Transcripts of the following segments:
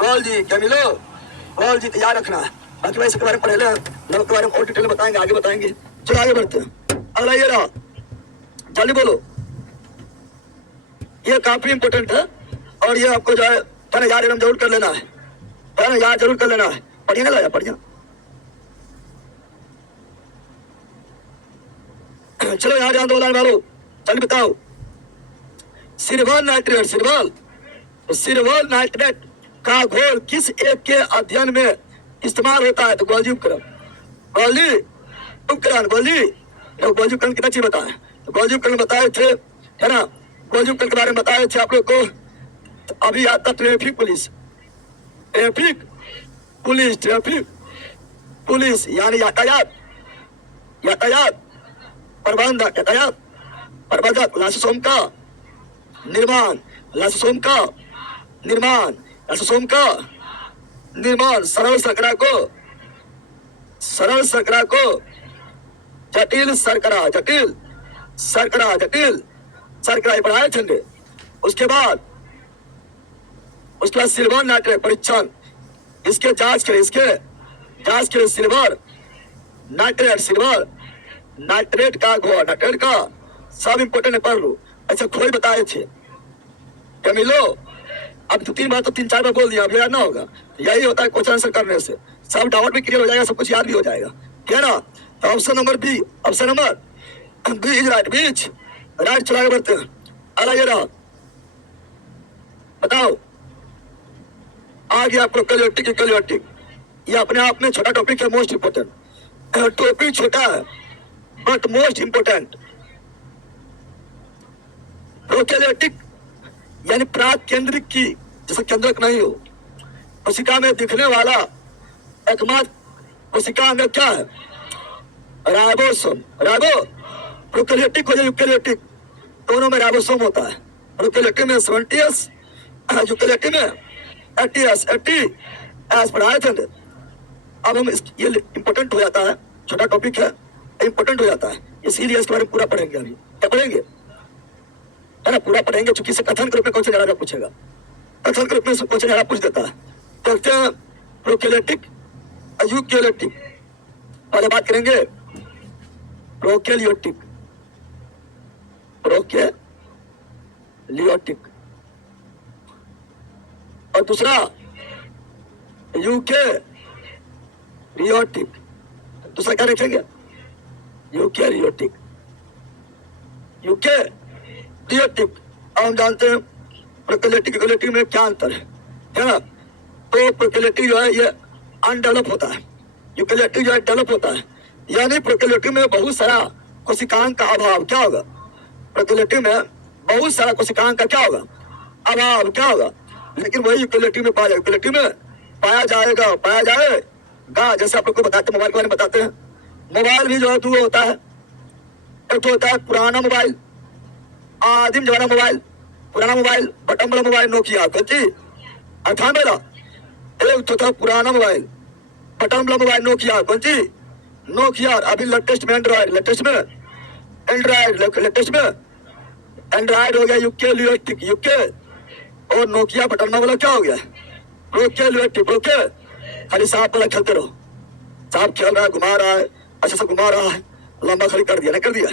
बोल जी क्या मिलो, बोल जी तैयार रखना है। बाकी भाई इसके बारे में पढ़े ले, लोग के बारे में और डिटेल में बताएंगे, आगे बताएंगे। चलो आगे बढ़ते हैं। अगला ये रहा, जल्दी बोलो। ये काफी इंपोर्टेंट है और ये आपको जो है याद एकदम जरूर कर लेना है, याद जरूर कर लेना है। पढ़िए ना लाया, पढ़िए। चलो यहाँ ध्यान दो लाइन वालों, चल बताओ। सिल्वर नाइट्रेट, सिल्वर नाइट्रेट का घोल किस एक के अध्ययन में इस्तेमाल होता है? तो गोल्जी उपकरण, गोल्जी उपकरण, गोल्जी उपकरण कितना चीज बताए? तो गोल्जी उपकरण बताए थे, है ना। गोल्जी उपकरण के बारे में बताए थे आप लोग को। तो अभी आता traffic police, traffic police, traffic police यानी यातायात, यातायात प्रबंधक, यातायात प्रबंधक। लाइसेंसों का निर्माण, लाइसेंसों का निर्माण, लाइसेंसों का निर्माण। सरल सरकरा को, सरल सरकरा को जटिल सरकरा, जटिल सरकरा, जटिल सरकरा बढ़ाए ठंडे। उसके बाद सिल्वर नाइट्रेट परीक्षण, इसके जांच के लिए, इसके जांच के लिए सिल्वर नाइट्रेट, सिल्वर नाइट्रेट का घोल, नाइट्रेट का सब इंपोर्टेंट है, पढ़ लो। अच्छा खोई बताए थे क्या मिलो। अब तो 3 बार तो 3-4 बार बोल दिया, अब याद ना होगा। यही होता है क्वेश्चन आंसर करने से, सब डाउट भी क्लियर हो जाएगा, सब कुछ याद भी हो जाएगा, ठीक है ना। तो option number B, option number B is right, बीच राइट। चला के बढ़ते हैं। अगला ये रहा, बताओ आ गया प्रोकैरियोटिक, यूकैरियोटिक। ये अपने आप में छोटा टॉपिक है, मोस्ट इंपोर्टेंट टॉपिक, छोटा है बट मोस्ट इंपोर्टेंट। प्रोकैरियोटिक यानी प्राक केंद्रिक की, जैसे केंद्रक नहीं हो। कोशिका में दिखने वाला एकमात्र कोशिका में क्या है? Ribosome, ribo. प्रोकैरियोटिक हो या यूकैरियोटिक, दोनों में राइबोसोम होता है। प्रोकैरियोटिक में 70s, यूकैरियोटिक में 80s, 80s पढ़ाए थे। अब हम ये इंपोर्टेंट हो जाता है, छोटा टॉपिक है, इंपोर्टेंट हो जाता है, इसीलिए इसके बारे में पूरा पढ़ेंगे। अभी क्या पढ़ेंगे, है ना, पूरा पढ़ेंगे। चूंकि इसे कथन के रूप में क्वेश्चन ज्यादा पूछेगा, कथन के रूप में क्वेश्चन ज्यादा पूछ देता है। देखते हैं प्रोकैरियोटिक, यूकैरियोटिक। पहले बात करेंगे प्रोकैरियोटिक, प्रोकैरियोटिक, और दूसरा यूकैरियोटिक। दूसरा क्या रखेंगे? Eukaryotic, eukaryotic. हम जानते हैं प्रोकैरियोटिक यूकैरियोटिक में क्या अंतर है ना। तो प्रोकैरियोटिक जो है ये अनडेवलप होता है, यूकैरियोटिक जो है डेवलप होता है। यानी प्रोकैरियोटिक में बहुत सारा कोशिकांग का अभाव, क्या होगा? प्रोकैरियोटिक में बहुत सारा कोशिकांग का क्या होगा? अभाव, क्या होगा? लेकिन वही यूकैरियोटिक में पाया जाएगा, यूकैरियोटिक में पाया जाएगा, पाया जाएगा। जैसे आप लोग को बताते, मोबाइल के बारे में बताते हैं, मोबाइल भी जो है 2 होता है। एक होता है पुराना मोबाइल, आदिम जमाना मोबाइल, पुराना मोबाइल, बटन वाला मोबाइल, नोकिया, कौन 98 एक तो था पुराना मोबाइल, बटन वाला मोबाइल, नोकिया, कौन नोकिया। अभी लेटेस्ट में एंड्रॉइड, लेटेस्ट में एंड्रॉइड, लेटेस्ट में एंड्रॉइड हो गया यूकैरियोटिक, यूके। और नोकिया बटन वाला क्या हो गया? प्रोकैरियोटिक, प्रोके। खाली सांप वाला खेलते रहो, सांप खेल रहा है, घुमा रहा है, अच्छा से घुमा रहा है, लंबा खड़ी कर दिया, नहीं कर दिया,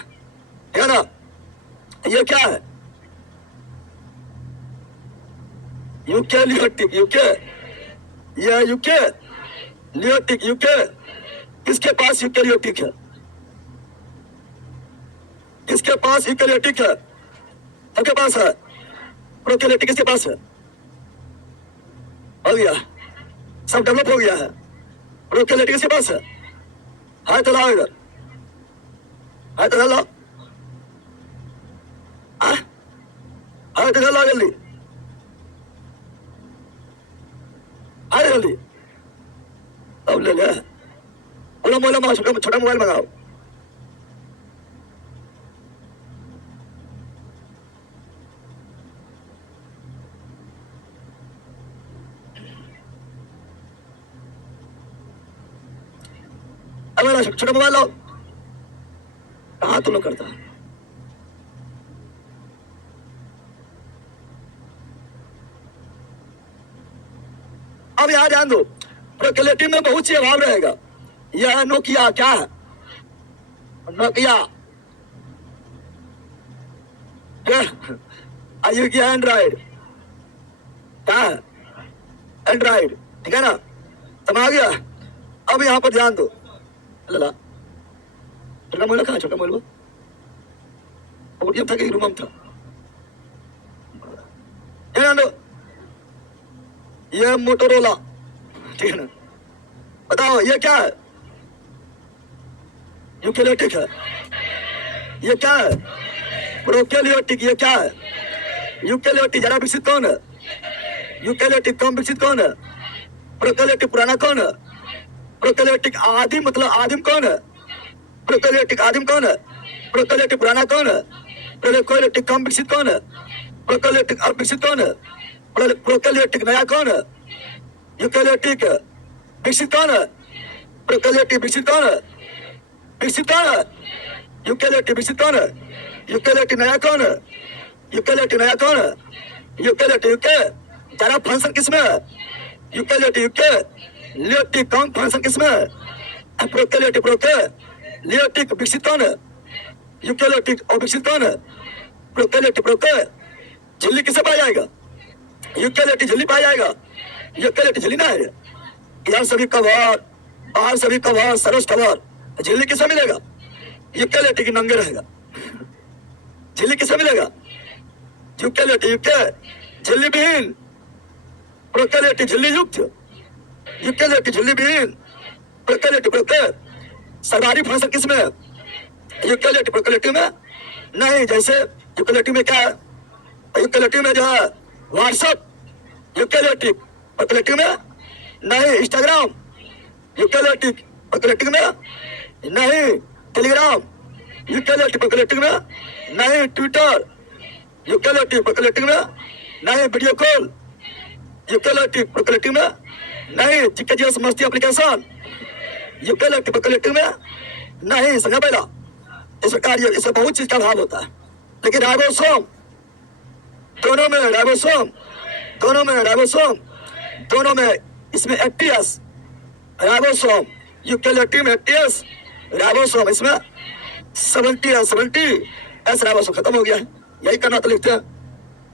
है ना। ये क्या है? यूकैरियोटिक, यूके, ये यूकैरियोटिक, यूके। किसके पास यूकैरियोटिक है? किसके पास यूकैरियोटिक है? सबके पास है। प्रोकैरियोटिक किसके पास है? हो गया, सब डेवलप हो गया है। प्रोकैरियोटिक किसके पास है? हाय तो लाओ इधर, हाय तो लाओ, हाय तो लाओ जल्दी, हाय जल्दी। अब ले ले, बोला मोला माँ छोटा मोबाइल मंगाओ। अब छोटा मोबाइल लाओ। कहाँ तुम लोग करता है? अब यहाँ ध्यान दो, प्रोकेलेटिव में बहुत सी अभाव रहेगा। यह नोकिया क्या है? नोकिया आयु क्या? एंड्रॉइड क्या है? एंड्रॉइड, ठीक है ना? तब आ गया। अब यहाँ पर ध्यान दो, लला छोटा मोबाइल कहाँ? छोटा मोबाइल था कि रूम था? ध्यान दो, ये मोटोरोला, ठीक है ना? बताओ ये क्या है? यूकेलेटिक है। ये क्या है? प्रोकेलियोटिक। ये क्या है? यूकेलियोटिक जरा विकसित कौन है? यूकेलियोटिक कम विकसित कौन है? प्रोकेलियोटिक पुराना कौन है? प्रोकेलियोटिक आदिम मतलब आदिम कौन है? प्रोकेलियोटिक आदिम कौन है? प्रोकेलियोटिक पुराना कौन है? प्रोकेलियोटिक कम विकसित कौन है? प्रोकेलियोटिक अल्प विकसित कौन है? प्रोकेलियोटिक नया कौन है? यूकेलियोटिक विकसित कौन है? प्रोकेलियोटिक विकसित कौन है? विकसित कौन है? यूकेलियोटिक विकसित कौन है? यूकेलियोटिक नया कौन है? यूकेलियोटिक नया कौन है? यूकेलियोटिक यूके जरा फंक्शन किसमें है? यूकेलियोटिक यूके लियोटिक कम फंक्शन किसमें है? प्रोकेलियोटिक लियोटिक विकसित कौन है? यूकेलियोटिक और विकसित कौन है? प्रोकेलियोटिक झिल्ली किसे पाया जाएगा? यूकेलियोटिक झिल्ली पाया जाएगा। यूकेलियोटिक झिल्ली ना है यार, सभी कवर बाहर, सभी कवर सरस कवर, झिल्ली किसे मिलेगा? यूकेलियोटिक नंगे रहेगा। झिल्ली किसे मिलेगा? यूकेलियोटिक यूके झिल्ली विहीन, प्रोकेलियोटिक झिल्ली युक्त, यूकेलियोटिक झिल्ली विहीन, प्रोकेलियोटिक सरकारी फंक्शन किसमें है? यूकेलियोटिक प्रोकेलियोटिक में नहीं। जैसे यूकेलियोटिक में क्या है? यूकेलियोटिक में जो है व्हाट्सएप, यूकेलियोटिक प्रोकेलियोटिक में नहीं। इंस्टाग्राम, यूकेलियोटिक प्रोकेलियोटिक में नहीं। टेलीग्राम, यूकेलियोटिक प्रोकेलियोटिक में नहीं। ट्विटर, यूकेलियोटिक प्रोकेलियोटिक में नहीं। वीडियो कॉल, यूकेलियोटिक प्रोकेलियोटिक में नहीं। जीकेजीएस मस्ती एप्लीकेशन, यूकेलियोटिक प्रोकेलियोटिक में नहीं। समझा पहला? इस प्रकार इससे बहुत चीज का भाव होता है। लेकिन राइबोसोम दोनों में, राइबोसोम दोनों में, राइबोसोम दोनों में, इसमें एटीएस राइबोसोम, यूकेलियोटिक में एटीएस राइबोसोम, इसमें 70 एस राइबोसोम खत्म हो गया है। यही करना तो लिखते हैं।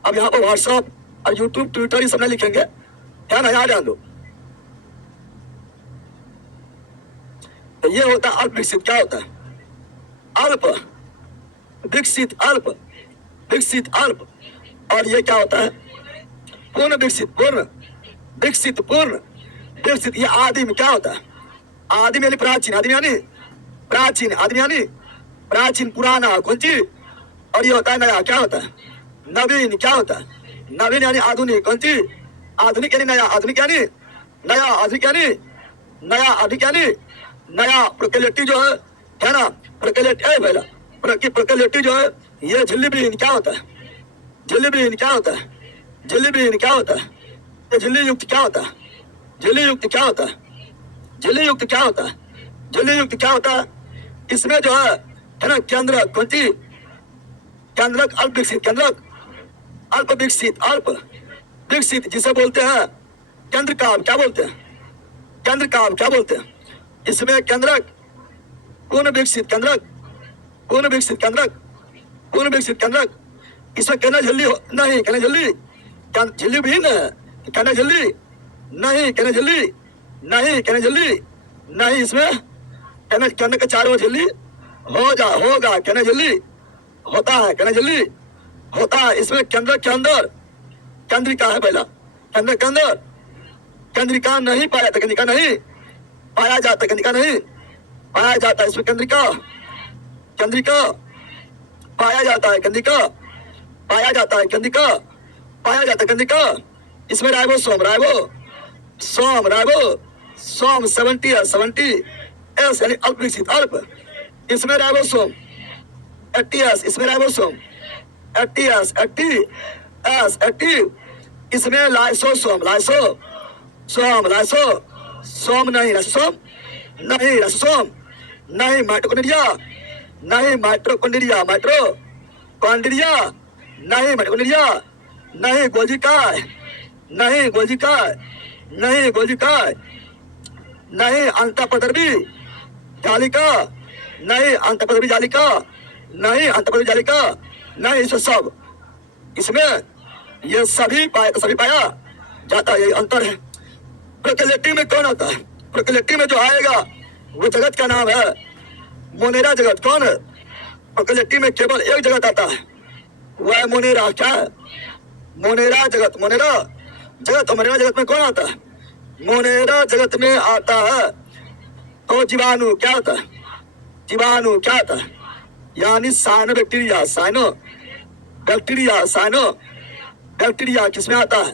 अब यहाँ पर व्हाट्सएप और यूट्यूब ट्विटर ये सब नहीं लिखेंगे, ध्यान यहाँ ध्यान दो। तो ये होता है अल्प विकसित। क्या होता है? अल्प विकसित, अल्प विकसित, अल्प। और ये क्या होता है? पूर्ण विकसित, पूर्ण विकसित, पूर्ण विकसित। ये आदिम क्या होता है? आदिम यानी प्राचीन, आदिम यानी प्राचीन, आदिम यानी प्राचीन पुराना कौन चीज। और ये होता है नया। क्या होता है? नवीन। क्या होता है? नवीन यानी आधुनिक कौन चीज? आधुनिक यानी नया, आधुनिक यानी नया, आधुनिक यानी नया, आधुनिक यानी नया। प्रोकेलियोटिक जो है ना, प्रोकेलियोटिक पहला प्रोकेलियोटिक जो है ये झिल्ली विहीन। क्या होता है? झिल्ली विहीन क्या होता है? झिल्ली विहीन क्या होता है? ये झिल्ली युक्त क्या होता है? झिल्ली युक्त क्या होता है? झिल्ली युक्त क्या होता है? झिल्ली युक्त क्या होता है? इसमें जो है ना केंद्रक कौन सी? केंद्रक अल्प विकसित, केंद्रक अल्प विकसित, अल्प विकसित जिसे बोलते हैं केंद्र काव्य। क्या बोलते हैं? केंद्र काव्य क्या बोलते हैं? इसमें केंद्रक पूर्ण विकसित, केंद्रक पूर्ण विकसित, केंद्रक पूर्ण विकसित, केंद्रक। इसमें कहना झिल्ली नहीं, कहना झिल्ली, झिल्ली भी है, कहना झिल्ली नहीं, कहना झिल्ली नहीं, कहना झिल्ली नहीं। इसमें कहना कहने के चारों झिल्ली होगा, कहना झिल्ली होता है, कहना झिल्ली होता है। इसमें केंद्र के अंदर केंद्रिका है पहला, केंद्र के अंदर केंद्रिका नहीं पाया जाता, केंद्रिका नहीं पाया जाता, केंद्रिका नहीं पाया जाता। इसमें केंद्रिका, केंद्रिका पाया जाता है, केंद्रिका पाया जाता है, केंद्रिका पाया जाता है, केंद्रिका। इसमें राइबोसोम, राइबोसोम, राइबोसोम 70 एस यानी अल्प विकसित, अल्प। इसमें राइबोसोम एटीएस, इसमें राइबोसोम एटीएस, एटीएस, एक्टिव। इसमें लाइसोसोम, लाइसोसोम, लाइसोसोम नहीं, लाइसोसोम नहीं, लाइसोसोम नहीं। माइटोकॉन्ड्रिया नहीं, माइटोकॉन्ड्रिया, माइटोकॉन्ड्रिया नहीं, माइटोकॉन्ड्रिया नहीं। गोल्जी काय नहीं, गोल्जी काय नहीं गोलिका, नहीं अंतःपदर्वी जालिका, नहीं अंतःपदर्वी जालिका, नहीं अंतःपदर्वी जालिका, नहीं इसमें सब, इसमें ये सभी पाया जाता है, यही अंतर है। प्रोकेलेटिव में कौन आता है? प्रोकेलेटिव में जो आएगा वो जगत का नाम है मोनेरा जगत। कौन है? प्रोकेलेटिव में केवल एक जगत आता है, वह है मोनेरा। क्या है? मोनेरा जगत। मोनेरा जगत। मोनेरा जगत में कौन आता है? मोनेरा जगत में आता है तो जीवाणु। क्या आता है? जीवाणु। क्या आता है? यानी cyanobacteria. Cyanobacteria. Cyanobacteria किसमें आता है?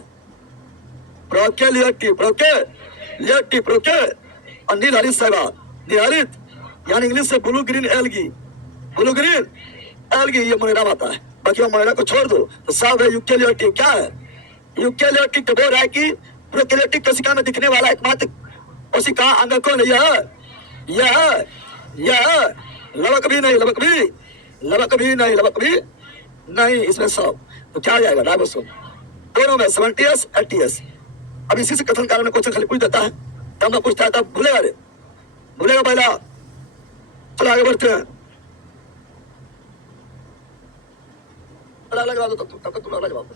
प्रोकेलियोटिव। प्रोकेलियोटिव प्रोके और नीलहरित सहवाल। नीलहरित यानी इंग्लिश से blue green algae. Blue green algae ये मोनेरा आता है। बाकी मोनेरा को छोड़ दो तो सब है यूकेलियोटिव। क्या है? यूकेलियोटिव तो बोल रहा है कि प्रोकेलियोटिक कोशिका में दिखने वाला एकमात्र कोशिका अंग कौन है? यह लवक भी नहीं, लवक भी नहीं, इसमें सब। तो क्या आ जाएगा? राइबोसोम। दोनों में 70s 80s। अब इसी से कथन कारण में क्वेश्चन खाली पूछ देता है, तब मैं पूछता है तब भूलेगा रे, भूलेगा पहला। चलो आगे बढ़ते हैं। अगला जवाब दो, तब तक तुम अगला जवाब दो।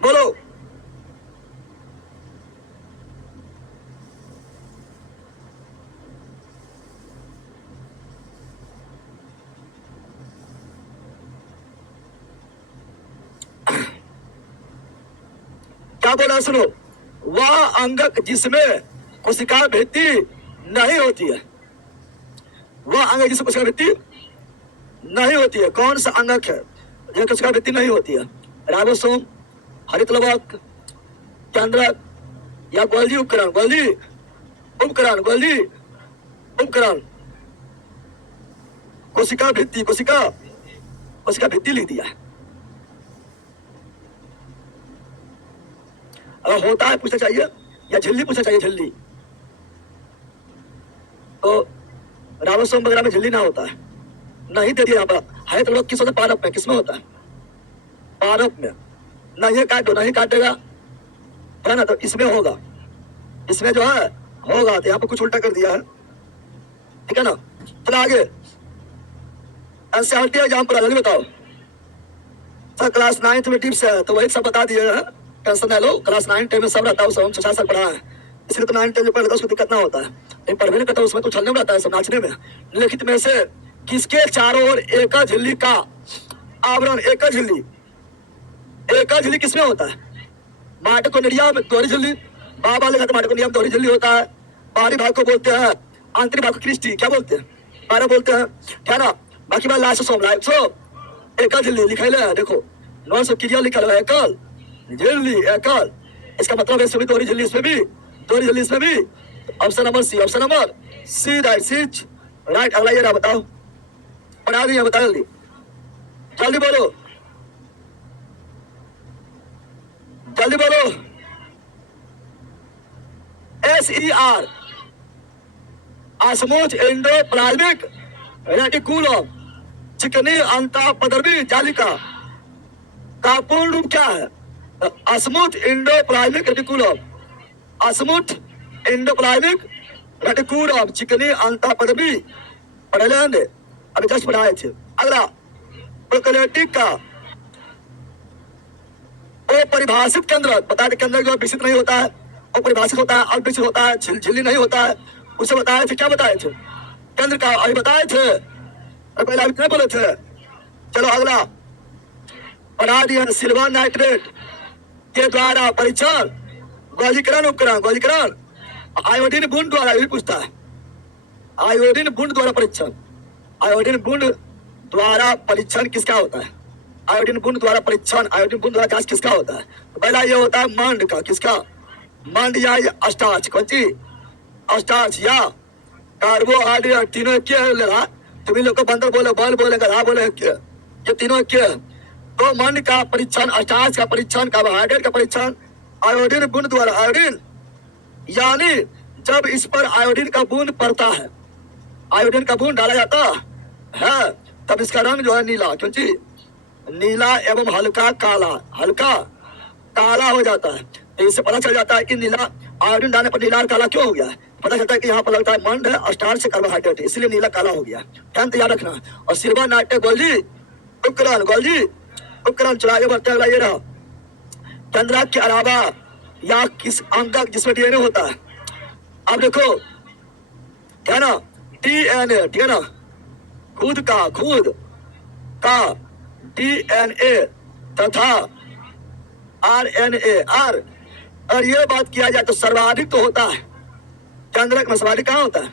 बोलो। क्या बोला सुनो? वह अंगक जिसमें कोशिका भित्ति नहीं होती है, वह अंग जिसमें कोशिका भित्ति नहीं होती है। कौन सा अंगक है जिसमें कोशिका भित्ति नहीं होती है? राइबोसोम, हरित लवक, केंद्रक या गोल्जी उपकरण? गोल्जी उपकरण, गोल्जी उपकरण। कोशिका भित्ति, कोशिका भित्ति लिख दिया है। अगर होता है पूछना चाहिए या झिल्ली पूछना चाहिए? झिल्ली। तो राइबोसोम वगैरह में झिल्ली ना होता है, नहीं दे दिया यहाँ पर। हरित लवक किस होता है? पारप में। किसमें होता है? पारप में। नहीं काट दो, नहीं काटेगा है ना, तो इसमें होगा। इसमें जो है होगा, तो यहाँ पर कुछ उल्टा कर दिया है, ठीक है ना। चलो आगे। एनसीईआरटी एग्जाम पर जल्दी बताओ सर। क्लास 9th में टिप्स है तो वही सब बता दिए हैं, टेंशन है लो। क्लास 9 10 में सब रहता है, उस हम 6 साल पढ़ा है, इसलिए तो 9 10 में पढ़ता है, उसको दिक्कत ना होता है। लेकिन पढ़ने नहीं करता उसमें तो छलने में रहता है, सब नाचने में। लिखित में से किसके चारों ओर एक झिल्ली का आवरण? एक झिल्ली किसमें होता है? माइटोकॉन्ड्रिया में दोहरी झिल्ली। बाबा लिखा था माइटोकॉन्ड्रिया में दोहरी झिल्ली होता है। बाहरी भाग को बोलते हैं, आंतरिक भाग को क्रिस्टी क्या बोलते हैं? बारह बोलते हैं, क्या ना। बाकी बात लाइसोसोम। लाइसोसोम एकल झिल्ली लिखा है, देखो नॉन सब क्रिया लिखा है, एकल झिल्ली एकल। इसका मतलब है सभी दोहरी झिल्ली, इसमें भी दोहरी झिल्ली, इसमें भी। Option number C, option number C right, सीच राइट। अगला ये रहा, बताओ, पढ़ा दिया, बताओ जल्दी जल्दी बोलो, जल्दी बोलो। SER आसमोच एंडोप्लाज्मिक रेटिकुलम, चिकनी अंतःपदर्वी जालिका का पूर्ण रूप क्या है? अस्मुथ एंडोप्लाज्मिक रेटिकुलम, अस्मुथ एंडोप्लाज्मिक रेटिकुलम, चिकनी अंतःपदर्वी। पढ़ लेंगे, अभी जस्ट पढ़ाए थे। अगला प्रोकैरियोटिक का परिभाषित केंद्र, बता दें केंद्र जो विकसित नहीं होता है और परिभाषित होता है, अल्पविकसित होता है, झिल्ली नहीं होता है, उसे बताए थे। क्या बताए थे? केंद्र का अभी बताए थे, पहले अभी बोले थे। चलो अगला पढ़ा दिया, सिल्वर नाइट्रेट के द्वारा परीक्षण, गोलीकरण उपकरण, गोलीकरण आयोडीन बूंद द्वारा भी पूछता है। आयोडीन बूंद द्वारा परीक्षण, आयोडीन बूंद द्वारा परीक्षण किसका होता है? आयोडीन बूंद द्वारा परीक्षण, आयोडीन बूंद द्वारा जांच किसका होता है? तो पहला ये होता है मंड का, किसका? मंड या अस्टार्च, कौन सी? अस्टार्च या कार्बोहाइड्रेट, तीनों एक ले रहा। तुम्हें लोग को बंदर बोले, बल बोले, गधा बोले, ये तीनों एक। तो मंड का परीक्षण, अस्टार्च का परीक्षण, कार्बोहाइड्रेट का परीक्षण आयोडीन बूंद द्वारा। आयोडीन यानी जब इस पर आयोडीन का बूंद पड़ता है, आयोडीन का बूंद डाला जाता है, तब इसका रंग जो है नीला, क्योंकि नीला एवं हल्का काला, हल्का काला हो जाता है। तो इससे पता चल जाता है कि नीला आयोडीन डालने पर नीला और काला क्यों हो गया है। पता चलता है कि यहाँ पर लगता है मंड है और स्टार्च से कार्बोहाइड्रेट है, इसलिए नीला काला हो गया। ध्यान याद रखना। और सिल्वर नाइट्रेट गोल्जी उपकरण, गोल्जी उपकरण चलाए बढ़ते अगला ये रहा। चंद्राक के अलावा या किस अंगक जिसमें डीएनए होता है। अब देखो क्या ना डीएनए, ठीक है ना, खुद का डीएनए तथा आरएनए आर। और ये बात किया जाए तो सर्वाधिक तो होता है चंद्रक में। सर्वाधिक कहाँ होता है?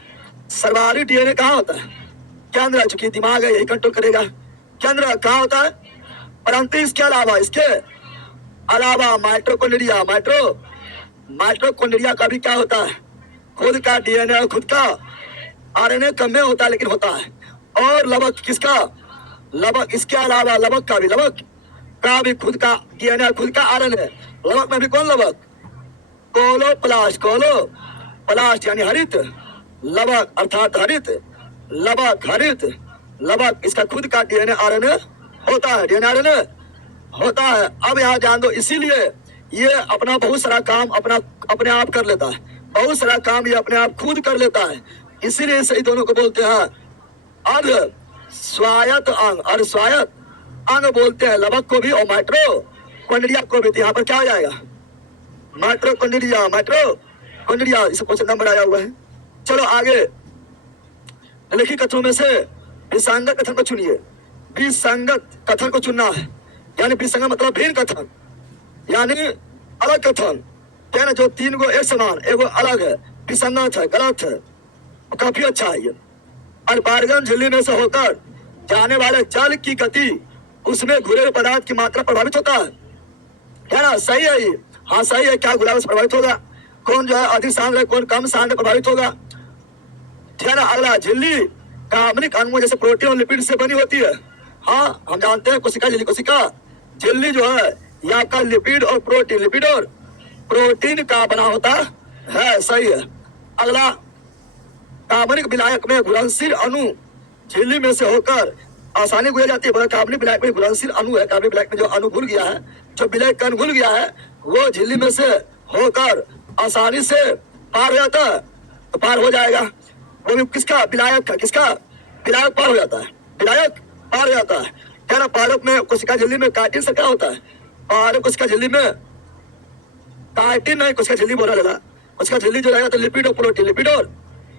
सर्वाधिक डीएनए कहाँ होता है? चंद्र, चूंकि दिमाग है यही कंट्रोल करेगा। चंद्र कहाँ होता है? परंतु इसके अलावा माइटोकॉन्ड्रिया का भी क्या होता है? खुद का डीएनए और खुद का आरएनए कम में होता है लेकिन होता है। और लवक किसका? लवक, इसके अलावा लवक का भी खुद का डीएनए खुद का आरएनए। लवक में भी कौन लवक? कोलोप्लास्ट यानी हरित लवक, अर्थात हरित लवक इसका खुद का डीएनए आरएनए होता है, डीएनए आरएनए होता है। अब यहाँ ध्यान दो, इसीलिए ये अपना बहुत सारा काम अपने आप कर लेता है। बहुत सारा काम ये अपने आप खुद कर लेता है, इसीलिए सही दोनों को बोलते हैं अर्ध स्वायत्त अंग। अर्ध स्वायत्त अंग बोलते हैं लवक को भी और माइटोकॉन्ड्रिया को भी। तो यहाँ पर क्या हो जाएगा? माइटोकॉन्ड्रिया इस क्वेश्चन नंबर आया हुआ है। चलो आगे, लिखित कथनों में से विसंगत कथन को चुनिए। विसंगत कथन को चुनना है, यानी विसंगत मतलब भिन्न कथन, यानी अलग कथन। क्या ना, जो तीन को एक समान एगो अलग है, विसंगत है, गलत है, काफी अच्छा है ये। अल्पार्गन झिल्ली में से होकर जाने वाले जल की गति उसमें घुले हुए पदार्थ की मात्रा प्रभावित होता है। क्या ना, सही है ये? हाँ सही है। क्या घुला से प्रभावित होगा? कौन जो है अधिक सांद्र है, कौन कम सांद्र प्रभावित होगा। ठीक है ना। अगला, झिल्ली कार्बनिक अणुओं जैसे प्रोटीन और लिपिड से बनी होती है। हाँ हम जानते हैं कोशिका झिल्ली। कोशिका झिल्ली जो है यह आपका लिपिड और प्रोटीन का बना होता है, सही है। अगला, कार्बनिक विलायक में घुलनशील अणु झिल्ली में से होकर आसानी घुल जाती है। कार्बनिक विलायक में घुलनशील अणु है, कार्बनिक विलायक में जो अणु घुल गया है, जो विलायक का घुल गया है, वो झिल्ली में से होकर आसानी से पार हो जाता है। तो पार हो जाएगा वो भी किसका? विलायक का। किसका? विलायक पार हो जाता है, विलायक पार हो जाता है। क्या ना, पारक में कोशिका झिल्ली में काइटिन से क्या होता है? पारक कोशिका झिल्ली में काइटिन नहीं, कोशिका झिल्ली बोला लेना। कोशिका झिल्ली जो रहेगा तो लिपिड और प्रोटीन, लिपिड और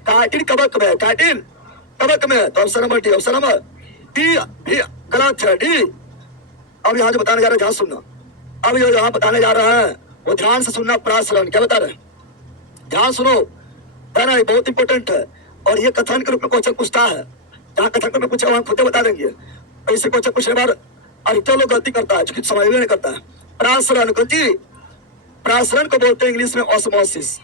काइटिन कवक में, काइटिन कवक में। तो option number D, option number D भी गलत है, डी। अब यहाँ जो बताने जा रहा है ध्यान सुनना। अब जो यहाँ बताने जा रहा है वो ध्यान से सुनना। प्रासरण क्या बता रहे हैं? ध्यान सुनो, है ना, ये बहुत इंपॉर्टेंट है। और ये कथन के रूप में क्वेश्चन पूछता है। जहाँ कथन के रूप में पूछा वहाँ खुद बता देंगे। ऐसे क्वेश्चन पूछने बार अधिकतर लोग गलती करता है, जो समझ में नहीं करता है। प्रासरण को जी, प्रासरण को बोलते हैं इंग्लिश में ऑस्मोसिस।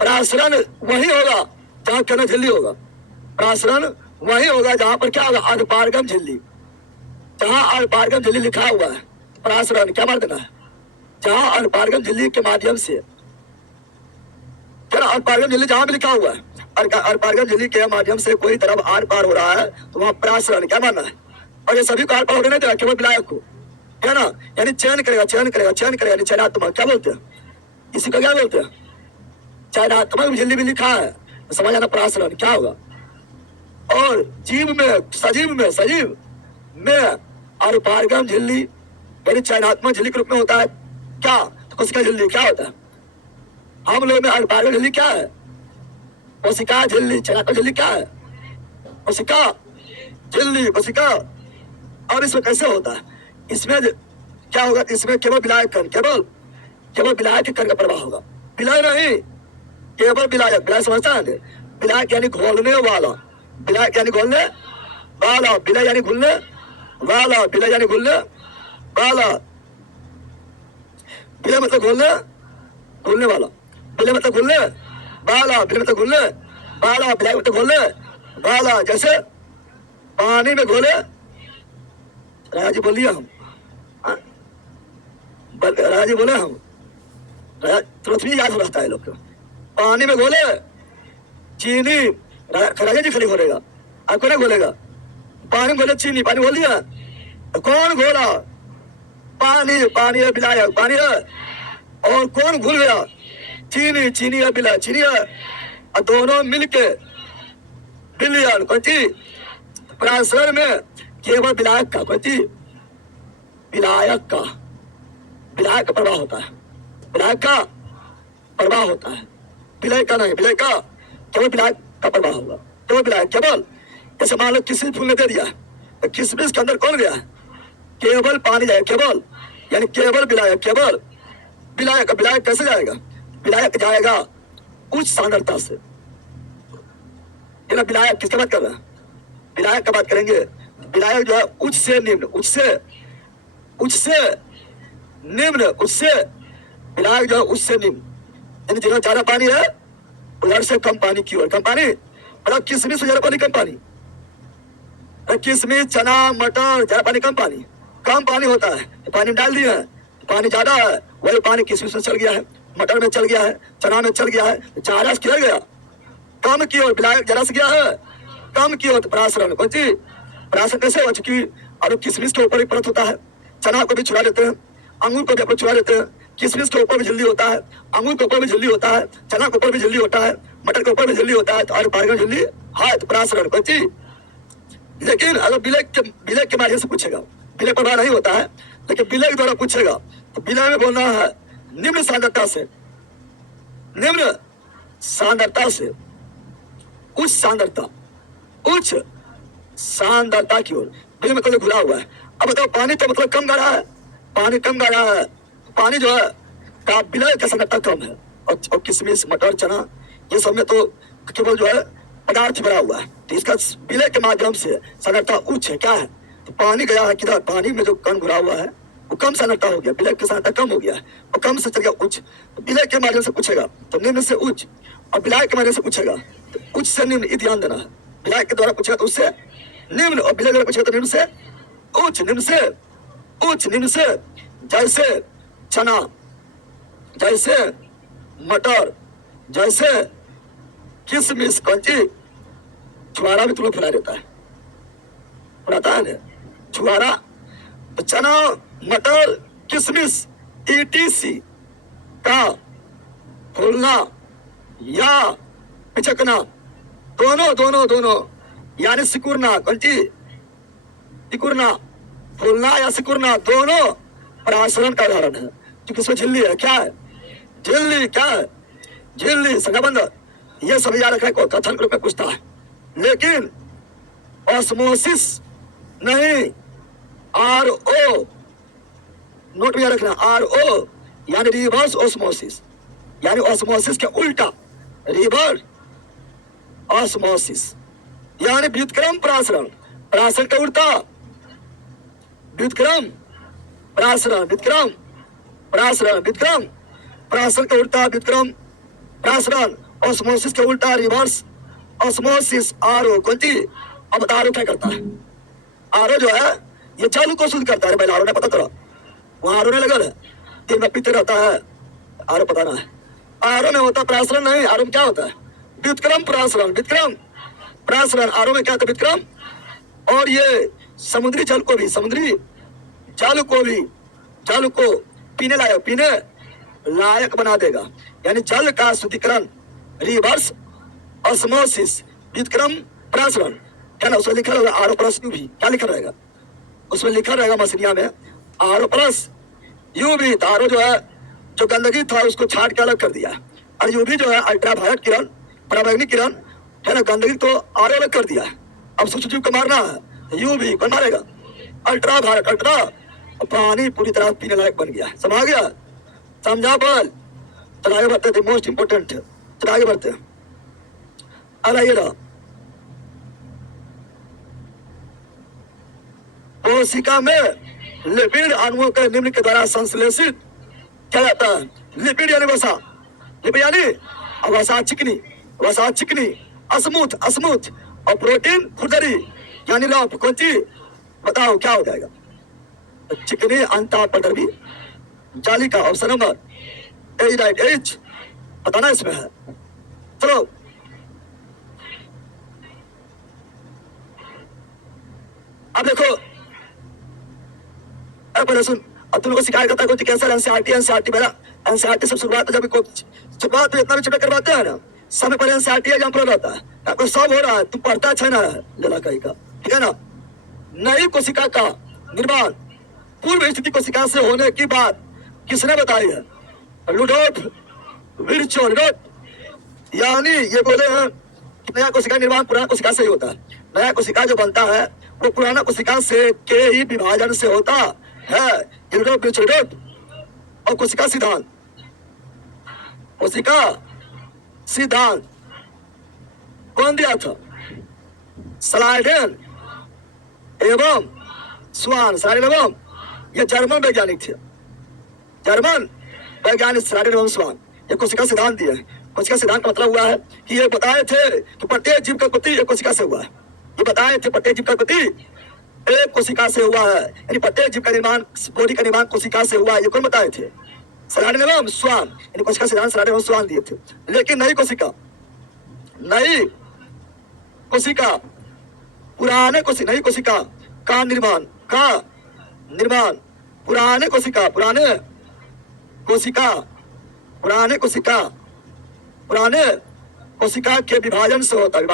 प्रासरण वही होगा जहाँ कर्ण झिल्ली होगा। प्रासरण वही होगा जहाँ पर क्या होगा? अर्धपारगम झिल्ली। जहाँ अर्धपारगम झिल्ली लिखा हुआ है, प्रासरण क्या मार देना है? जहाँ अर्धपारगम झिल्ली के माध्यम से, क्या अर्धपारगम झिल्ली जहाँ भी लिखा हुआ है, अर्धपारगम झिल्ली के माध्यम से कोई तरफ आर पार हो रहा है तो वहाँ प्रासरण क्या मानना है। और ये सभी को आर पार होने नहीं देगा, केवल विलायक को, है ना, यानी चयन करेगा, यानी चयनात्मक। क्या बोलते हैं इसी को? क्या बोलते हैं? चयनात्मक झिल्ली भी लिखा है तो समझ आना प्रासरण क्या होगा। और सजीव में अर्धपारगम झिल्ली यानी चयनात्मक झिल्ली के रूप में होता है क्या? तो कोशिका झिल्ली क्या होता है? हम लोग में अर्धपारगम झिल्ली क्या है? कोशिका झिल्ली। चयनात्मक झिल्ली क्या है? कोशिका झिल्ली, कोशिका। और इसमें कैसे होता है? इसमें क्या होगा? इसमें केवल विलायक कण, केवल विलायक कण का प्रवाह होगा, विलय नहीं, केवल विलायक। विलायक समझता है? विलायक यानी घोलने वाला, विलायक यानी घोलने वाला, विलय यानी घुलने वाला, विलय यानी घुलने वाला। विलय मतलब घोलने वाला, विलय मतलब घुलने वाला, विलय मतलब घुलने वाला, विलय मतलब घोलने वाला। जैसे पानी में घोले, राजा जी बोलिए, हम राजा जी बोले, हम तुरंत भी याद हो रहता है लोग को। पानी में घोले चीनी, राजा जी खाली घोलेगा, आपको नहीं घोलेगा। पानी बोले चीनी, पानी बोल दिया तो कौन घोला? पानी, पानी है विलायक, पानी है। और कौन घुल गया? चीनी, चीनी है विलायक, चीनी है। और दोनों मिलके बिलियन कोई चीज पराशर में केवल विलायक का, कोई चीज विलायक का, विलायक का प्रवाह होता है, विलायक का प्रवाह होता है, विलय का नहीं, विलय का केवल विलायक का प्रवाह होगा, केवल विलायक, केवल। जैसे मान लो किसी फूल ने दे दिया तो किसमिस के अंदर कौन गया? केवल पानी जाएगा, केवल, यानी केवल विलायक, केवल विलायक। विलायक कैसे जाएगा? विलायक जाएगा उच्च सांद्रता से। विलायक किसकी बात कर रहा है? विलायक का बात करेंगे। विलायक जो है उच्च से निम्न, उच्च से निम्न, उच्च से विलायक जो है उच्च से निम्न, यानी जगह ज्यादा पानी है उधर से कम पानी की ओर, कम पानी मतलब किसमिस से ज्यादा पानी, कम पानी, किसमिस, चना, मटर, ज्यादा पानी कम पानी, कम पानी होता है तो पानी डाल दिया है, पानी ज्यादा है वही पानी किसमिस में चल गया है, मटर में चल गया है, चना में चल गया है, ज्यादा से गया कम की ओर, विलायक जरा से गया है कम की ओर। पराशरण कौन सी? पराशरण कैसे हो? चूंकि अब किसमिस के ऊपर ही परत होता है, चना को भी छुड़ा देते हैं, अंगूर को भी अपन छुड़ा देते हैं, किसमिस के ऊपर भी जल्दी होता है, अंगूर के ऊपर भी जल्दी होता है, चना के ऊपर भी जल्दी होता है, मटर के ऊपर भी जल्दी होता है, तो पारगण जल्दी है तो पराशरण कौन सी? लेकिन अगर विलय के माध्यम से पूछेगा, विलय प्रभाव नहीं होता है, लेकिन विलय के द्वारा पूछेगा तो विलय में बोलना है निम्न सांद्रता से, निम्न सांद्रता से उच्च सांद्रता, उच्च सांद्रता की ओर। विलय में कभी घुला हुआ है। अब बताओ पानी तो मतलब कम गाढ़ा है, पानी कम गाढ़ा है, पानी जो है का विलय का सांद्रता कम है, और किसमिस, मटर, चना ये सब में तो केवल जो है पदार्थ भरा हुआ है, तो इसका विलय के माध्यम से सांद्रता उच्च है। क्या है? तो पानी गया है किधर? पानी में जो कण घुरा हुआ है वो कम सांद्रता हो गया, विलय की सांद्रता कम हो गया है और कम से चल गया उच्च। तो विलय के माध्यम से पूछेगा तो निम्न से उच्च, और विलय के माध्यम से पूछेगा तो उच्च से निम्न, ये ध्यान देना है। विलय के द्वारा पूछेगा तो उससे निम्न, और विलय द्वारा पूछेगा तो निम्न से उच्च, निम्न से उच्च, निम्न से। जैसे चना, जैसे मटर, जैसे किसमिस, कौन सी? छुआरा भी तुम्हें फुला देता है, फुलाता है ना छुआरा। तो चना, मटर, किसमिस, ETC का फूलना या पिचकना, दोनों दोनों दोनों, यानी सिकुड़ना, कौन सी? सिकुड़ना, फूलना या सिकुड़ना दोनों पराशरण का उदाहरण है। क्योंकि इसमें झिल्ली है। क्या है? झिल्ली। क्या है? झिल्ली, संगाबंद, ये सब याद रखा है, कथन के रूप में पूछता है। लेकिन ऑस्मोसिस नहीं, RO, नोट में याद रखना, RO यानी रिवर्स ऑस्मोसिस, यानी ऑस्मोसिस के उल्टा, रिवर्स ऑस्मोसिस यानी व्युत्क्रम पराशरण, पराशरण का उल्टा व्युत्क्रम पराशरण, व्युत्क्रम पराशरण, व्युत्क्रम पराशरण का उल्टा व्युत्क्रम पराशरण, ऑस्मोसिस के उल्टा रिवर्स ऑस्मोसिस। RO कौन सी? अब RO क्या करता है? RO जो है ये जल को शुद्ध करता है। पहले RO ने पता करा, वहां RO ने लगा है, दिन में पीते रहता है, RO पता ना है। RO में होता पराशरण नहीं, RO में क्या होता है? व्युत्क्रम पराशरण, व्युत्क्रम पराशरण। RO में क्या होता है? व्युत्क्रम। और ये समुद्री जल को भी, समुद्री जल को भी, जल को पीने लायक बना देगा, यानी जल का शुद्धिकरण, रिवर्स ऑस्मोसिस, व्युत्क्रम पराशरण है ना। उसमें लिखा रहेगा RO प्लस UV। क्या लिखा रहेगा? उसमें लिखा रहेगा मसीनिया में RO प्लस UV। तो RO जो है जो गंदगी था उसको छाट के अलग कर दिया, और UV जो है अल्ट्रावायलेट किरण, पराबैंगनी किरण है ना, गंदगी तो RO अलग कर दिया। अब सूक्ष्म जीव को मारना है, UV कौन मारेगा? अल्ट्रावायलेट, अल्ट्रा, पानी पूरी तरह पीने लायक बन गया। समझ गया? समझा बोल? चल आगे बढ़ते थे, मोस्ट इंपोर्टेंट है। चल आगे बढ़ते हैं। अब ये रहा कोशिका में लिपिड अणुओं के निम्न के द्वारा संश्लेषित क्या जाता है? लिपिड यानी वसा, लिपिड यानी वसा चिकनी, वसा चिकनी, अस्मूथ, अस्मूथ, और प्रोटीन खुरदरी यानी लौप। कौन सी? बताओ क्या हो जाएगा? चिकनी, अंता, पटरबी, जाली का ऑप्शन नंबर H बताना इसमें है। चलो अब देखो, अब पहले सुन, अब तुम लोग को सिखाया जाता है कैंसर एनसीईआरटी मेरा एनसीईआरटी से शुरुआत जब शुरुआत इतना भी चुनाव करवाते हैं ना, समय पर एनसीईआरटी एग्जाम पर रहता है, आपको सब हो रहा है, तुम पढ़ता अच्छा ना लेला कहीं का, ठीक है ना। नई कोशिका का निर्माण पूर्व स्थिति कोशिका से होने की बात किसने बताई है? रुडोल्फ विर्चोव। यानी ये बोले हैं कि नया कोशिका निर्माण पुराना कोशिका से ही होता है। नया कोशिका जो बनता है वो पुराना कोशिका से के ही विभाजन से होता है। रुडोल्फ विर्चोव। और कोशिका सिद्धांत, कोशिका सिद्धांत कौन दिया था? स्लाइडेन एवं स्वान। स्लाइडेन एवं, ये जर्मन वैज्ञानिक थे, जर्मन वैज्ञानिक स्लाइडेन एवं स्वान, ये कोशिका सिद्धांत दिया है। कोशिका सिद्धांत का मतलब हुआ है कि ये बताए थे कि प्रत्येक जीव का उत्पत्ति एक कोशिका से हुआ है। ये बताए थे प्रत्येक जीव का उत्पत्ति एक कोशिका से हुआ है, यानी प्रत्येक जीव का निर्माण, बॉडी का निर्माण कोशिका से हुआ है। ये कौन बताए थे? स्लाइडेन एवं स्वान, यानी कोशिका सिद्धांत स्लाइडेन एवं स्वान दिए थे। लेकिन नई कोशिका पुराने कोशिका, नई कोशिका का निर्माण पुराने कोशिका के विभाजन से होता है,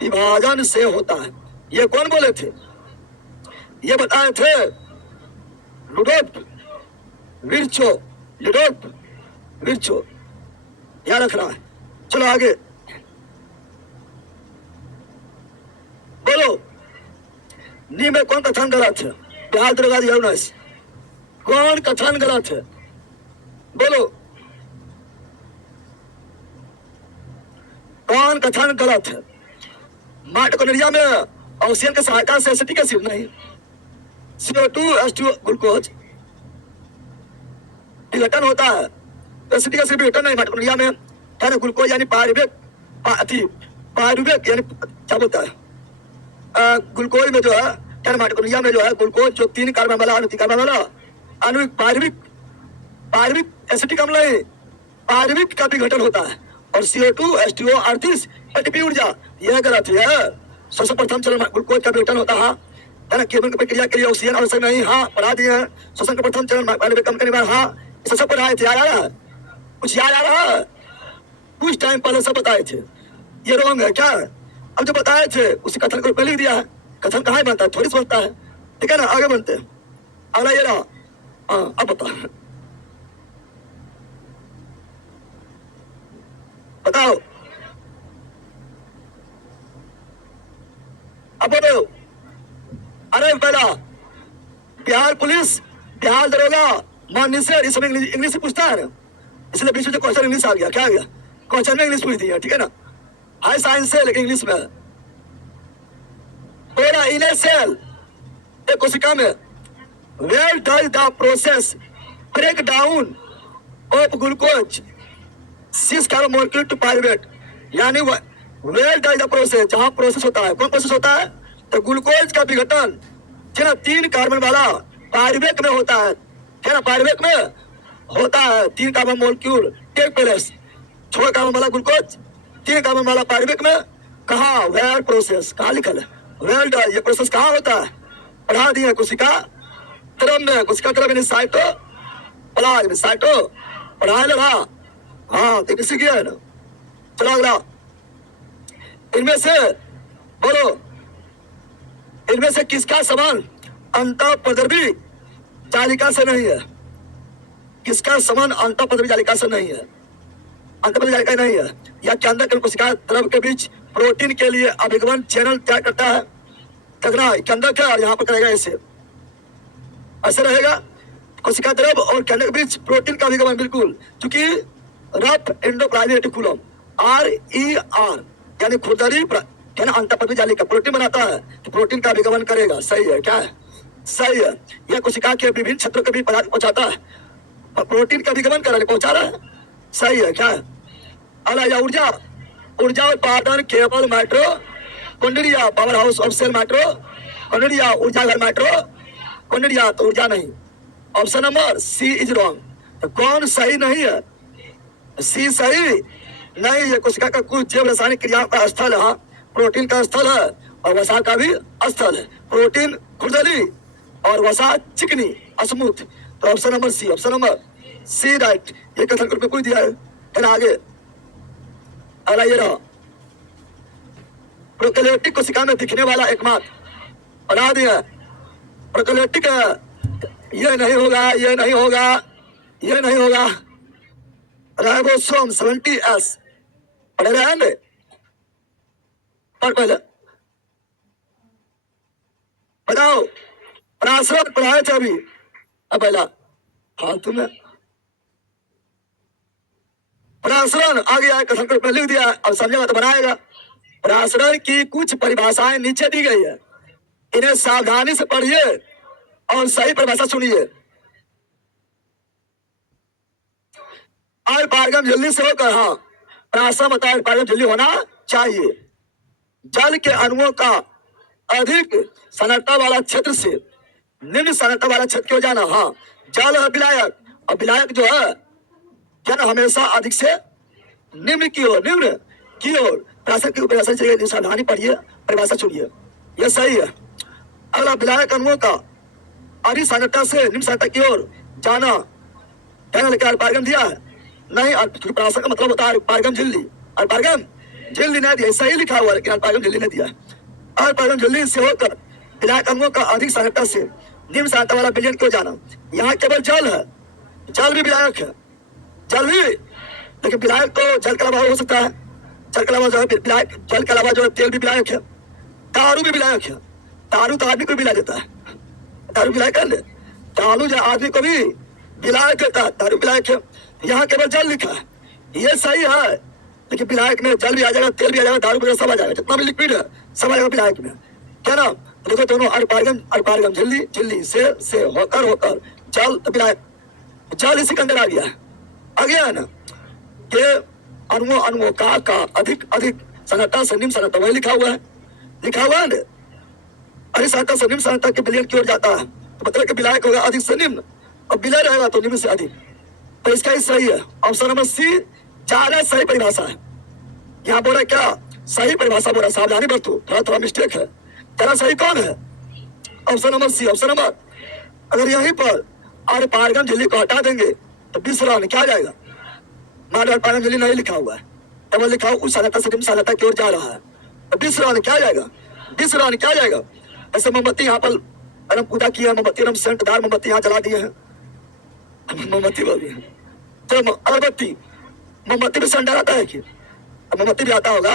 विभाजन से होता है। ये कौन बोले थे? ये बताए थे रुडोल्फ विर्चोव। याद रखना है। चलो आगे बोलो, नी में कौन कथन गलत है? बिहार दरोगा यूनाइस, कौन कथन गलत है? बोलो, कौन कथन गलत है? माइटोकॉन्ड्रिया में ऑक्सीजन की सहायता से एसिटिक एसिड नहीं, CO2H2 ग्लूकोज विघटन होता है। एसिटिक एसिड विघटन नहीं माइटोकॉन्ड्रिया में, क्या ना ग्लूकोज यानी पायरुवेट यानी क्या बोलता है ग्लूकोज में जो है, क्या माइटोकॉन्ड्रिया में जो है ग्लूकोज जो 3 कार्बन वाला आणविक पायरुविक एसिटिक अम्ल नहीं, पायरुविक का विघटन होता है। और CO2H2O 38 एटीपी ऊर्जा, यह गलत है। सबसे प्रथम चरण ग्लूकोज का विघटन होता है, केवल प्रक्रिया के लिए ऑक्सीजन आवश्यक नहीं। हाँ पढ़ा दिए हैं। श्वसन का प्रथम चरण कम करने वाला, हाँ ये सब पढ़ाए थे। याद आ रहा है? कुछ याद आ रहा है? कुछ टाइम पहले सब बताए थे। ये रॉन्ग है क्या? अब जो बताए थे उसी कथन को पहले लिख दिया है। कथन कहाँ बनता है? थोड़ी सी बनता है, ठीक है ना। आगे बनते हैं। अगला ये रहा, हाँ अब बताओ अब बोलो। अरे पहला बिहार पुलिस, बिहार दरोगा माननीय से इस समय इंग्लिश से पूछता है ना, इसलिए बीच में क्वेश्चन इंग्लिश आ गया। क्या आ गया? क्वेश्चन में इंग्लिश पूछ दी है, ठीक है ना। हाई साइंस से लेकिन इंग्लिश में। बोला इन ए सेल, एक कोशिका में, where does the process break down of glucose 6 carbon molecule to pyruvate, यानी वेयर डज द प्रोसेस, जहां प्रोसेस होता है। कौन प्रोसेस होता है? तो ग्लूकोज का विघटन 3 कार्बन वाला पायरुवेट में होता है, ना। पायरुवेट में होता है 3 carbon molecule take place, 6 carbon वाला ग्लूकोज 3 कार्बन वाला पायरुवेट में। कहा? वेयर प्रोसेस, कहा लिखल है? वेयर डज, ये प्रोसेस कहाँ होता है? पढ़ा दिए कोशिका द्रव में। कोशिका द्रव यानी साइटो प्लाज्म, साइटो पढ़ा ले रहा, हाँ तो किसी किया है ना। चलो अगला, इनमें से बोलो, इनमें से किसका संबंध अंतःपद्रवी जालिका से नहीं है? किसका संबंध अंतःपद्रवी जालिका से नहीं है? अंतःपद्रवी जालिका नहीं है। या के अंदर कोशिका द्रव के बीच प्रोटीन के लिए अभिगमन चैनल तैयार करता है। तगड़ा के अंदर क्या यहाँ पर करेगा? ऐसे रहेगा। कोशिका द्रव और के अंदर के बीच प्रोटीन का अभिगमन, बिल्कुल, क्योंकि रफ एंडोप्लाज्मिक रेटिकुलम RER यानी खुरदरी अंतःपद्रवी जालिका प्रोटीन बनाता है, तो प्रोटीन का अभिगमन करेगा। सही है क्या? है सही है। यह कोशिका के विभिन्न क्षेत्रों के भी पदार्थ पहुंचाता है, प्रोटीन का अभिगमन कर पहुंचा रहा है। सही है क्या? अला ऊर्जा उत्पादन केवल mitochondria, power house of cell mitochondria, ऊर्जा घर माइटोकॉन्ड्रिया, तो ऊर्जा नहीं। Option number C is wrong. तो कौन सही नहीं है? सी सही नहीं है। कोशिका का कुछ जैव रासायनिक क्रियाओं का स्थल है, प्रोटीन का स्थल है, और वसा का भी स्थल है। प्रोटीन खुरदली और वसा चिकनी स्मूथ। तो option number C, option number C right. ये कथन करके कोई दिया है ना। आगे अगला ये रहा, प्रोकैरियोटिक कोशिका में दिखने वाला एकमात्र, बना दिया प्रोकैरियोटिक ये नहीं होगा, ये नहीं होगा, ये नहीं होगा। राइबोसोम 70S पढ़े रहेंगे, पढ़ पहले बताओ। पराशर पढ़ाए थे अभी, अब पहला फालतू में पराशरण आ गया है, कथन को लिख दिया है, अब समझेगा तो बनाएगा। पराशरण की कुछ परिभाषाएं नीचे दी गई है, इन्हें सावधानी से पढ़िए और सही परिभाषा सुनिए। और पारगम जल्दी से होकर, हाँ पराशर बताया पारगम जल्दी होना चाहिए। जल के अणुओं का अधिक सांद्रता वाला क्षेत्र से निम्न सांद्रता वाला क्षेत्र क्यों जाना। हाँ जल है विलायक, और विलायक जो है जन हमेशा अधिक से निम्न की ओर, निम्न की ओर। पराशर की परिभाषा चाहिए, सावधानी पढ़िए, परिभाषा सुनिए, यह सही है। अगला विलायक अणुओं का अधिक सांद्रता से निम्न सांद्रता की ओर जाना, कहना लेकर पारगम दिया है नहीं। पराशर का मतलब होता है पारगम झिल्ली, और पारगम झिल्ली नहीं दिया, सही लिखा हुआ है लेकिन पारगम झिल्ली नहीं दिया। और पारगम झिल्ली से होकर विलायक अणुओं का अधिक सांद्रता से निम्न सांद्रता वाला विलयन क्यों जाना। यहाँ केवल जल है, जल भी विलायक है, जल भी, लेकिन विलायक तो जल के अलावा हो सकता है। जल के अलावा जो है विलायक, जल के अलावा जो है तेल भी विलायक है, दारू भी विलायक है। दारू तो आदमी को विला देता है, दारू विलायक है, दारू जो आदमी को भी विलायक देता है, दारू विलायक है। यहाँ केवल जल लिखा है, ये सही है, लेकिन विलायक में जल भी आ जाएगा, तेल भी आ जाएगा, दारू वगैरह सब आ जाएगा, जितना भी लिक्विड है सब आ जाएगा विलायक में, क्या ना। देखो दोनों अरपारगम झिल्ली, झिल्ली से होकर होकर जल विलायक, जल इसी के अंदर आ गया है ना। कि अणुओं का अधिक सांद्रता से निम्न सांद्रता, वही लिखा हुआ है ना। अधिक सांद्रता से निम्न सांद्रता के विलयन की ओर जाता है, तो मतलब कि विलायक होगा अधिक से निम्न, और विलय रहेगा तो निम्न से अधिक। तो इसका ही सही है, ऑप्शन नंबर सी ज्यादा सही परिभाषा है। यहाँ बोला क्या सही परिभाषा बोला, सावधानी बरतो, थोड़ा मिस्टेक है। तेरा सही कौन है, option number C, option number. अगर यहीं पर और पारगम झिल्ली को हटा देंगे तो विसरण क्या जाएगा। मान पारगम झिल्ली नहीं लिखा हुआ है, डबल लिखा हुआ, उस सांद्रता से निम्न सांद्रता की ओर जा रहा है, तो विसरण क्या जाएगा, विसरण क्या जाएगा। ऐसे मोमबत्ती यहाँ पर हम पूजा किया, मोमबत्ती हम सेंटदार मोमबत्ती यहाँ जला दिए हैं, मोमबत्ती बोल दिए हैं। तो अगरबत्ती, मोमबत्ती भी सेंट डालता है कि मोमबत्ती भी आता होगा।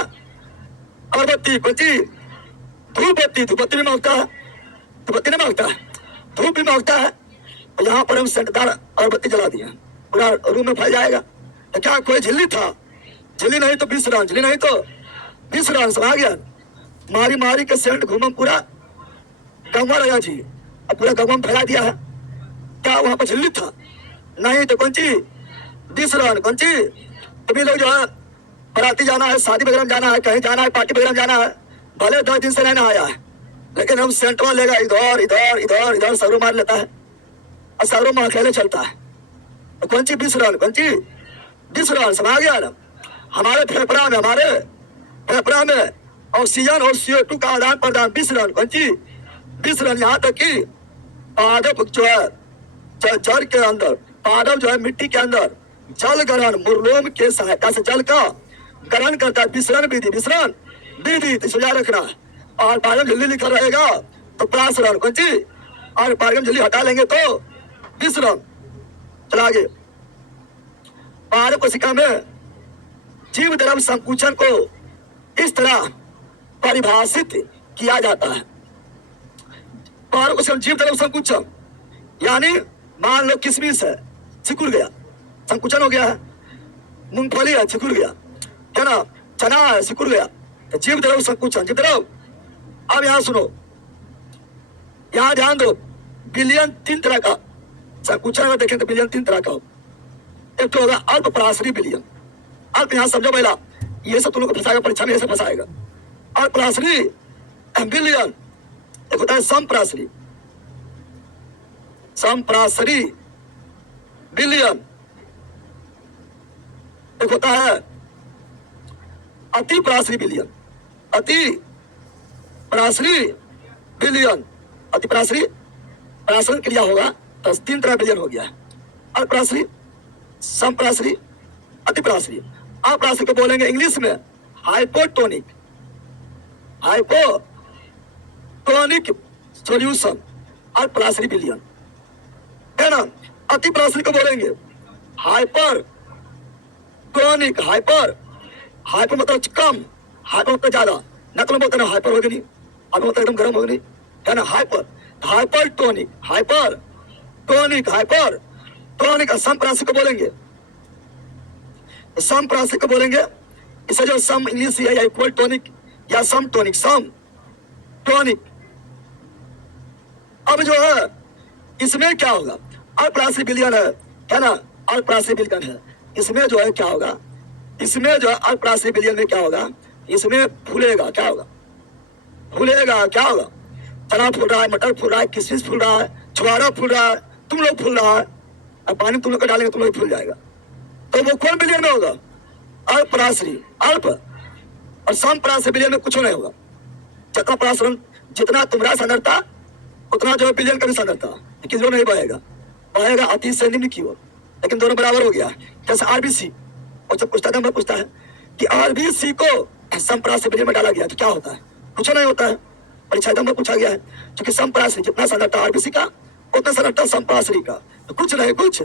अगरबत्ती कौन चीज, धूपबत्ती, धूपबत्ती भी मांगता है, धूपबत्ती नहीं मांगता है, धूप भी मांगता है। तो यहाँ पर हम सेंटदार अगरबत्ती जला दिए, पूरा रूम में फैल जाएगा। तो क्या कोई झिल्ली था, झिल्ली नहीं तो विसरण, झिल्ली नहीं तो विसरण, समझ गया। मारी मारी के सेंट घूमम पूरा गंगा लगा जी, अब पूरा गंगा में फैला दिया है। क्या वहां पर झिल्ली था, नहीं तो कौन चीज विसरण, कौन चीज। तुम्हें लोग जो है बराती जाना है, शादी वगैरह में जाना है, कहीं जाना है, पार्टी वगैरह में जाना है, भले 10 दिन से रहना आया है, लेकिन हम सेंटवा लेगा इधर इधर इधर इधर सगरों मार लेता है, और सगरों में अकेले चलता है। तो कौन सी विसरण, कौन सी विसरण, समझ गया ना। हमारे फेफड़ा में ऑक्सीजन और CO2 का आदान प्रदान, विसरण, कौन सी विसरण। यहाँ तक कि पादप जो है जल के अंदर, पादप जो है मिट्टी के अंदर जल ग्रहण मुरलोम के सहायता से जल का ग्रहण करता है, विसरण विधि, विसरण विधि, तो याद रखना। और पारगम झिल्ली लिखा रहेगा तो प्रासरण, कौन सी, और पारगम झिल्ली हटा लेंगे तो विसरण। चला आगे, पारक कोशिका में जीव द्रव्य संकुचन को इस तरह परिभाषित किया जाता है। पारक कोशिका जीव द्रव्य संकुचन, यानी मान लो किशमिश है, सिकुड़ गया, संकुचन हो गया है। मूंगफली है, सिकुड़ गया, क्या ना, चना है, सिकुड़ गया, तो जीव द्रव्य संकुचन, जीव द्रव्य। अब यहाँ सुनो, यहाँ ध्यान दो, विलयन 3 तरह का संकुचन में देखें तो विलयन 3 तरह का हो। एक तो होगा अल्प पराशरी विलयन, अल्प यहाँ समझो पहला, ये सब तुम लोग को फंसाएगा, परीक्षा में ये सब फंसाएगा। अल्प पराशरी विलयन, एक होता है समपराशरी, समपराशरी विलयन, एक होता है अति पराशरी विलयन, अति पराश्री बिलियन, अति पराश्री पराश्रण क्रिया होगा तो 3 तरह बिलियन हो गया है। अल्पराश्री, समपराश्री, अतिपराश्री। अपराश्री को बोलेंगे इंग्लिश में हाइपोटोनिक, हाइपोटोनिक सॉल्यूशन, अल्पराश्री बिलियन, है ना। अतिपराश्री को बोलेंगे हाइपर टोनिक, हाइपर मतलब कम, हाइपर मतलब ज्यादा, न तो बोलते ना हाइपर होगी नहीं, हाइपर मतलब एकदम गर्म होगी नहीं, है ना। Hyper tonic. समपराश्री को बोलेंगे, समपराश्री को बोलेंगे, इसे जो सम इंग्लिश है या इक्वल टोनिक या सम टोनिक, सम टोनिक। अब जो है इसमें क्या होगा, अल्पराश्री बिलियन है ना, अल्पराश्री बिलियन है। इसमें जो है क्या होगा, इसमें जो है अल्पराश्री बिलियन में क्या होगा, इसमें फूलेगा, क्या होगा, फूलेगा, क्या होगा, चना फूल रहा है, मटर फूल रहा है, किशमिश फूल रहा है, छुआरा फूल रहा है, तुम लोग फूल रहा है, अब पानी तुम लोग को डालेंगे तुम लोग फूल जाएगा। तो वो कौन बिलियन में होगा, अल्पराश्री, अल्प। और समपराश्री बिलियन में कुछ नहीं होगा। जितना पराश्रण, जितना तुम्हारा सांद्रता उतना जो है बिलियन का भी सांद्रता, लेकिन जो नहीं बहेगा अति से निम्न की ओर, लेकिन दोनों बराबर हो गया। जैसे आरबीसी, और जब पूछता है कि आरबीसी को समपराश्री बिलियन में डाला गया तो क्या होता है, कुछ नहीं होता है। परीक्षा में पूछा गया है, क्योंकि समपराश्री जितना सांद्रता आरबीसी का उतना सांद्रता समपराश्री का, तो कुछ नहीं कुछ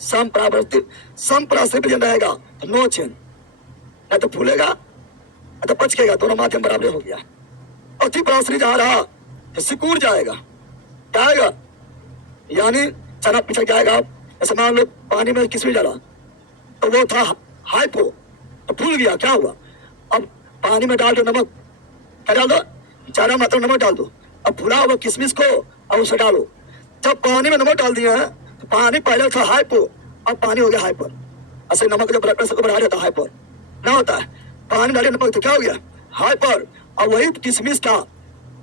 समपराश्री बिलियन रहेगा तो नो चेंज, नहीं तो फूलेगा नहीं तो पचकेगा, दोनों माध्यम बराबर हो गया। अतिपराश्री जहां रहा तो सिकुड़ जाएगा, क्या आएगा, यानी चना पिछड़ जाएगा। ऐसे मान लो पानी में किसमें डाला तो वो था हाइपो, तो फूल गया, क्या हुआ। अब पानी में डाल दो नमक, क्या डाल दो, ज्यादा मात्रा नमक डाल दो, अब फूला हुआ किशमिश को अब उसे डालो। जब पानी में नमक डाल दिया है तो पानी पहले था हाइपो, अब पानी हो गया हाइपर। ऐसे नमक जो ब्लड प्रेशर को बढ़ा देता है हाइपर ना होता है, पानी डाले नमक तो क्या हो गया, हाइपर। अब वही किशमिश था,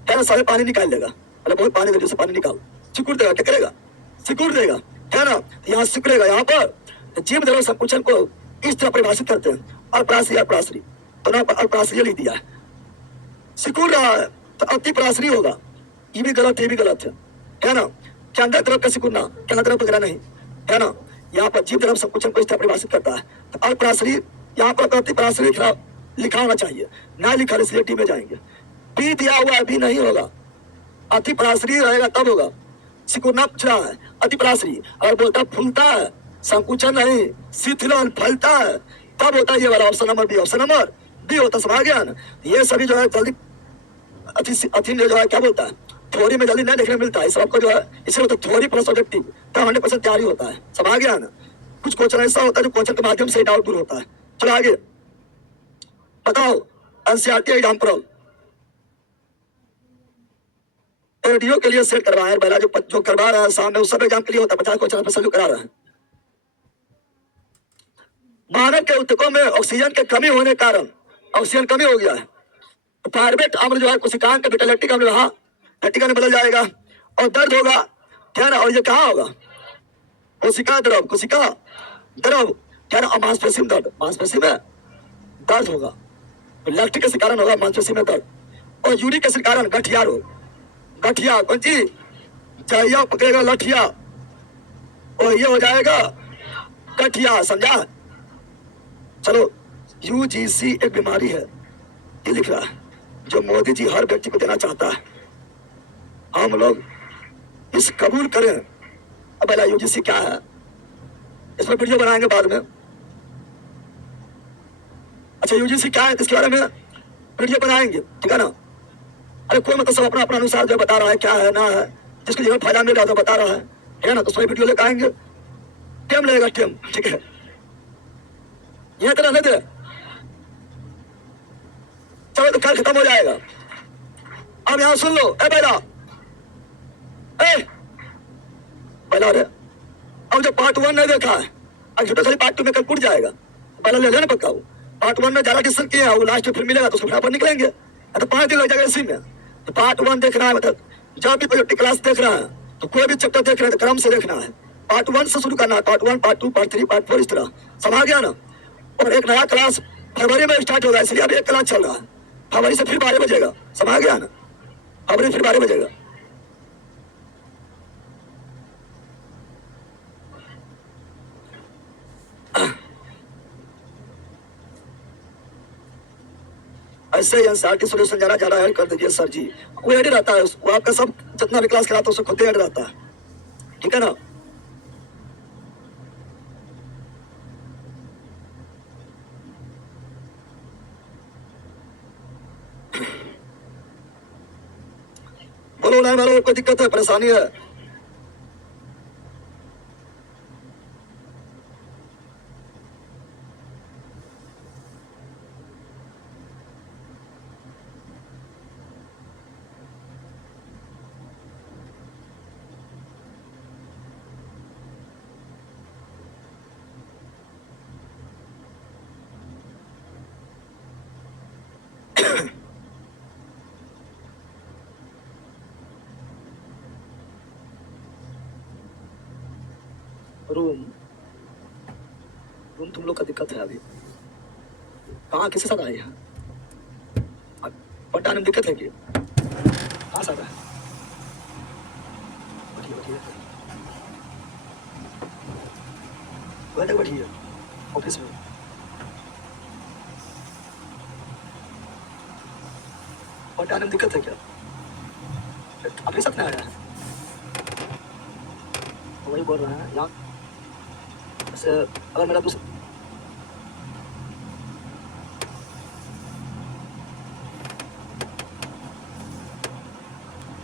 है ना, सारे पानी निकाल लेगा, मतलब बहुत पानी दे पानी निकाल, सिकुड़ देगा, क्या करेगा, सिकुड़ देगा, है ना। यहाँ सिकुड़ेगा, यहाँ पर जीव जल संकुचन को इस तरह परिभाषित करते हैं, अल्पराश्री अल्पराश्री, तो ना अल्पराश्री लिख दिया है, सिकुड़ रहा है तो अतिपराश्री होगा। ये भी गलत है, ये भी गलत है ना। क्या अंदर तरफ का सिकुड़ना, क्या अंदर तरफ वगैरह नहीं, है ना। यहाँ पर जीव जल संकुचन को इस तरह परिभाषित करता है, तो अल्पराश्री यहाँ पर अतिपराश्री लिखा होना चाहिए, ना लिखा इसलिए डी में जाएंगे। बी दिया हुआ अभी नहीं होगा, अतिपराश्री रहेगा तब होगा। सिकुड़ना पूछ रहा है अतिपराश्री, और बोलता फूलता है, संकुचन नहीं, शिथिलन फैलता है, तब होता है ये वाला option number B. Option number B होता है समाज्ञान। ये सभी जो है जल्दी अति जो है क्या बोलता है, थ्योरी में जल्दी नहीं देखने मिलता है, इस सबको जो है इसलिए तो थ्योरी प्लस ऑब्जेक्टिव का 100% तैयारी होता है समाज्ञान। कुछ क्वेश्चन ऐसा होता है जो क्वेश्चन के माध्यम से डाउट दूर होता है। चलो आगे बताओ, एनसीईआरटी एग्जाम्पल एडीओ के लिए सेट करवाया है, पहला जो करवा रहा है सामने उस सब एग्जाम के लिए होता है, 50 क्वेश्चन पर करा रहा है। मानव के ऊतकों में ऑक्सीजन की कमी होने के कारण ऑक्सीजन कमी हो गया है, तो पायरुवेट अम्ल जो है कोशिकांग का लैक्टिक अम्ल रहा, लैक्टिक अम्ल बदल जाएगा और दर्द होगा, क्या ना। और ये कहाँ होगा, कोशिका द्रव, क्या ना। मांसपेशी में दर्द, मांसपेशी में दर्द होगा, तो लैक्टिक एसिड कारण होगा मांसपेशी में दर्द, और यूरिक एसिड कारण गठिया रोग, गठिया कौन सी, चाहिया पकड़ेगा लठिया और ये हो जाएगा गठिया, समझा। चलो यूजीसी एक बीमारी है, ये लिख रहा है, जो मोदी जी हर व्यक्ति को देना चाहता है। हम लोग इस कबूल करें। अब पहला यूजीसी क्या है, इस पर वीडियो बनाएंगे बाद में। अच्छा यूजीसी क्या है इसके बारे में वीडियो बनाएंगे, ठीक है ना। अरे कोई मतलब सब अपना अपना अनुसार जो बता रहा है क्या है ना है, जिसको जो फायदा मिल रहा है बता रहा है ना, तो उसमें वीडियो लेकर आएंगे, टेम लगेगा टेम, ठीक है। यह तरह नहीं दे, चलो तो कल खत्म हो जाएगा। अब यहाँ सुन लो, ए पहला रे, अब जो पार्ट 1 नहीं देखा है, अब छोटा खाली पार्ट 2 में कल टूट जाएगा, पहला ले लेना पक्का। पार्ट 1 में ज्यादा डिस्कशन किया है, वो लास्ट में फिर मिलेगा तो उसको निकलेंगे, तो 5 दिन लग जाएगा इसी में। तो पार्ट 1 देखना है, मतलब जब भी कोई क्लास देख रहा है तो कोई भी चैप्टर देख रहे हैं तो क्रम से देखना है, पार्ट 1 से शुरू करना है, पार्ट 1 पार्ट 2 पार्ट 3 पार्ट 4 इस तरह, समझ गया ना। और एक नया क्लास फरवरी में स्टार्ट होगा, इसलिए अब एक क्लास चल रहा है, फरवरी से फिर 12 बजेगा, समझ गया ना। अब नहीं, फिर 12 बजेगा। ऐसे ही एनसीईआरटी सोल्यूशन जरा जरा ऐड कर दीजिए सर जी। वो ऐड रहता है, वो आपका सब जितना भी क्लास कराता है उसको खुद ऐड रहता है, ठीक है ना। बोलो नहीं वालों, कोई दिक्कत है, परेशानी है? रूम रूम तुम लोग का दिक्कत है अभी। कहाँ किसके साथ आए हैं? पटाने में दिक्कत है कि कहाँ साथ है? बैठिए बैठिए, बैठे बैठिए ऑफिस में। पटाने में दिक्कत है क्या? अपने साथ में आया है, वही बोल रहे हैं यहाँ से। अगर मेरा